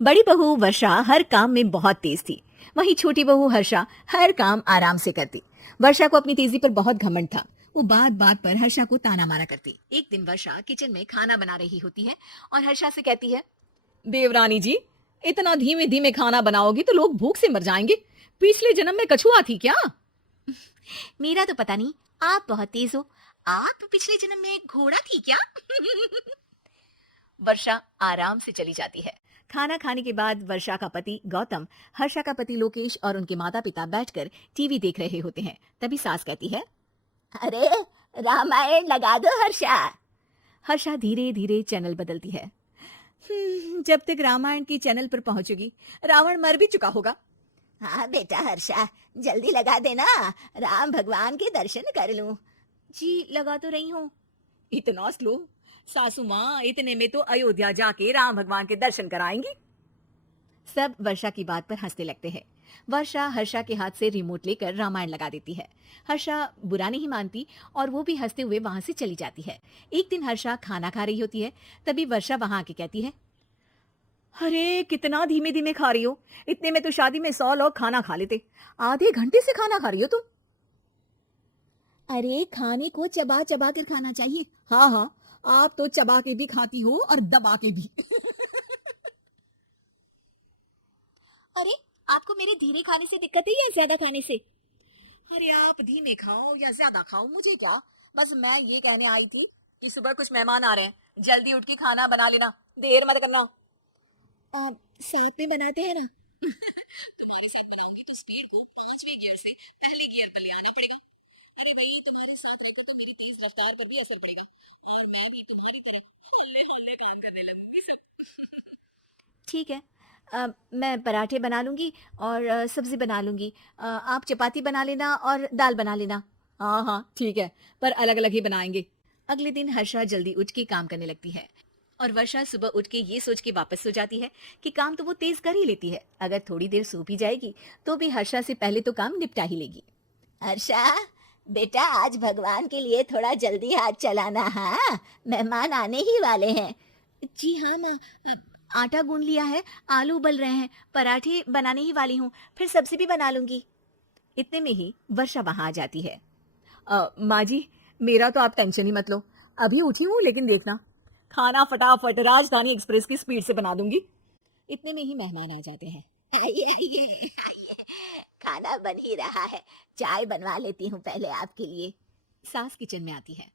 बड़ी बहू वर्षा हर काम में बहुत तेज थी। वहीं छोटी बहू हर्षा हर काम आराम से करती। वर्षा को अपनी तेजी पर बहुत घमंड था। वो बात बात पर हर्षा को ताना मारा करती। एक दिन वर्षा किचन में खाना बना रही होती है और हर्षा से कहती है, देवरानी जी, इतना धीमे धीमे खाना बनाओगी तो लोग भूख से मर जाएंगे। पिछले जन्म में कछुआ थी क्या? मेरा तो पता नहीं, आप बहुत तेज हो। आप पिछले जन्म में घोड़ा थी क्या? वर्षा आराम से चली जाती है। खाना खाने के बाद वर्षा का पति गौतम, हर्षा का पति लोकेश और उनके माता पिता बैठकर टीवी देख रहे होते हैं। तभी सास कहती है, अरे रामायण लगा दो हर्षा। हर्षा धीरे धीरे चैनल बदलती है। जब तक रामायण की चैनल पर पहुंचेगी रावण मर भी चुका होगा। हाँ बेटा हर्षा, जल्दी लगा देना, राम भगवान के दर्शन कर लूं। जी लगा तो रही हूँ। इतना स्लो? सासू माँ, इतने में तो अयोध्या जाके राम भगवान के दर्शन कराएंगी। सब वर्षा की बात पर हंसने लगते हैं। वर्षा हर्षा के हाथ से रिमोट लेकर रामायण लगा देती है। हर्षा बुरा नहीं मानती और वो भी हंसते हुए वहां से चली जाती है। एक दिन हर्षा खाना खा रही होती है। तभी वर्षा वहां आके कहती है, अरे कितना धीमे धीमे खा रही हो, इतने में तो शादी में 100 लोग खाना खा लेते। आधे घंटे से खाना खा रही हो तुम। अरे खाने को चबा चबा कर खाना चाहिए। हाँ हाँ, आप तो चबा के भी खाती हो और दबा के भी। अरे आपको मेरे धीरे खाने से दिक्कत है या ज्यादा खाने से? अरे आप धीमे खाओ या ज्यादा खाओ मुझे क्या, बस मैं ये कहने आई थी कि सुबह कुछ मेहमान आ रहे हैं, जल्दी उठ के खाना बना लेना, देर मत करना। साथ में बनाते हैं ना। तुम्हारे साथ बनाऊंगी तो स्पीड को 5वें गियर से पहले गियर पर ले आना पड़ेगा। अरे भाई, तुम्हारे साथ रहकर तो मेरी तेज रफ्तार पर भी असर पड़ेगा और मैं भी तुम्हारी तरह हौले हौले काम करने लगूंगी सब। ठीक है, मैं पराठे बना लूंगी और सब्जी बना लूंगी। आप चपाती बना लेना और दाल बना लेना। हाँ हाँ ठीक है, पर अलग अलग ही बनाएंगे। अगले दिन हर्षा जल्दी उठ के काम करने लगती है और वर्षा सुबह उठ के ये सोच के वापस सो जाती है कि काम तो वो तेज कर ही लेती है, अगर थोड़ी देर सो भी जाएगी तो भी हर्षा से पहले तो काम निपटा ही लेगी। हर्षा बेटा, आज भगवान के लिए थोड़ा जल्दी हाथ चलाना। हाँ, मेहमान आने ही वाले हैं। जी हाँ माँ, आटा गूंद लिया है, आलू उबल रहे हैं, पराठे बनाने ही वाली हूँ, फिर सब्जी भी बना लूंगी। इतने में ही वर्षा वहां आ जाती है। माँ जी, मेरा तो आप टेंशन ही मत लो, अभी उठी हूँ, लेकिन देखना खाना फटाफट राजधानी एक्सप्रेस की स्पीड से बना दूंगी। इतने में ही मेहमान आ जाते हैं। आइए आइए आइए, खाना बन ही रहा है, चाय बनवा लेती हूँ पहले आपके लिए। सास किचन में आती है।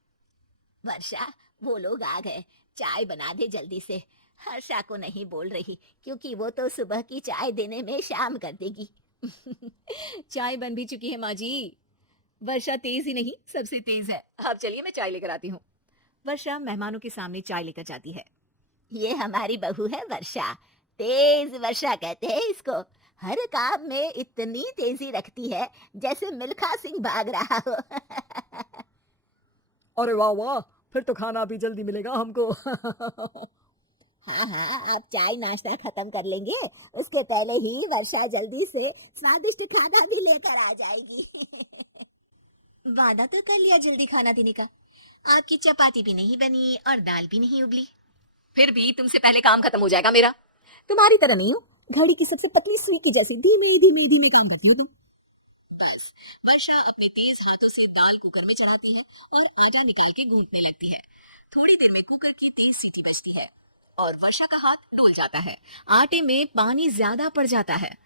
वर्षा, वो लोग आ गए, चाय बना दे जल्दी से। हर्षा को नहीं बोल रही क्योंकि वो तो सुबह की चाय देने में शाम कर देगी। चाय बन भी चुकी है माँ जी। वर्षा तेज ही नहीं, सबसे तेज है। आप चलिए, मैं चाय लेकर आती हूँ। वर्षा मेहमानों के सामने चाय लेकर जाती है। ये हमारी बहू है वर्षा, तेज वर्षा कहते हैं इसको। हर काम में इतनी तेजी रखती है जैसे मिल्खा सिंह भाग रहा हो। अरे वाह वाह, फिर तो खाना भी जल्दी मिलेगा हमको। हाँ हाँ, आप चाय नाश्ता खत्म कर लेंगे, उसके पहले ही वर्षा जल्दी से स्वादिष्ट खाना भी लेकर आ जाएगी। वादा तो कर लिया जल्दी खाना देने का। आपकी चपाती भी नहीं बनी और दाल भी नहीं उबली। फिर भी तुमसे पहले काम खत्म हो जाएगा मेरा। तुम्हारी तरह नहीं हूँ, घड़ी की सबसे पतली सुई की जैसे धीमे धीमे धीमे काम करती हो तुम। बस वर्षा अपने तेज हाथों से दाल कुकर में चढ़ाती है और आटा निकाल के गूंथने लगती है। थोड़ी देर में कुकर की तेज सीटी बजती है और वर्षा का हाथ डोल जाता है। आटे में पानी ज्यादा पड़ जाता है।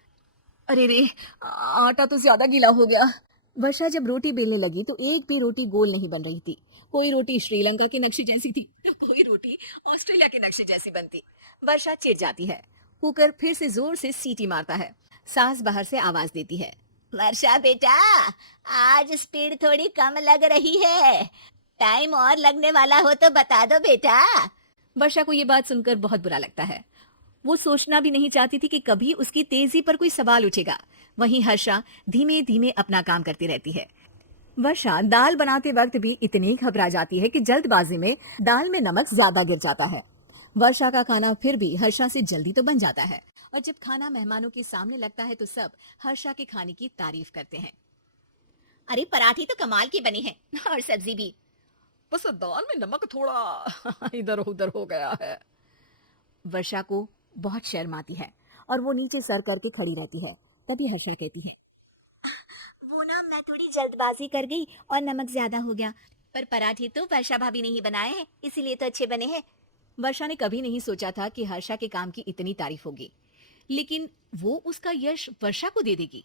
अरे रे, आटा तो ज्यादा गीला हो गया। वर्षा जब रोटी बेलने लगी तो एक भी रोटी गोल नहीं बन रही थी। कोई रोटी श्रीलंका के नक्शे जैसी थी तो कोई रोटी ऑस्ट्रेलिया के नक्शे जैसी बनती। वर्षा चिढ़ जाती है। कुकर फिर से जोर से सीटी मारता है। सास बाहर से आवाज देती है, वर्षा बेटा, आज स्पीड थोड़ी कम लग रही है, टाइम और लगने वाला हो तो बता दो बेटा। वर्षा को ये बात सुनकर बहुत बुरा लगता है। वो सोचना भी नहीं चाहती थी कि कभी उसकी तेजी पर कोई सवाल उठेगा। वहीं हर्षा धीमे धीमे अपना काम करती रहती है। वर्षा दाल बनाते वक्त भी इतनी घबरा जाती है कि जल्दबाजी में दाल में नमक ज्यादा गिर जाता है। वर्षा का खाना फिर भी हर्षा से जल्दी तो बन जाता है और जब खाना मेहमानों के सामने लगता है तो सब हर्षा के खाने की तारीफ करते हैं। अरे पराठे तो कमाल की बनी है और सब्जी भी, बस दाल में नमक थोड़ा इधर उधर हो गया है। वर्षा को बहुत शर्म आती है और वो नीचे सर करके खड़ी रहती है। तभी हर्षा कहती है, वो ना मैं थोड़ी जल्दबाजी कर गई और नमक ज्यादा हो गया। पर पराठे तो वर्षा भाभी ने ही बनाए हैं, इसीलिए तो अच्छे बने हैं। वर्षा ने कभी नहीं सोचा था कि हर्षा के काम की इतनी तारीफ होगी, लेकिन वो उसका यश वर्षा को दे देगी।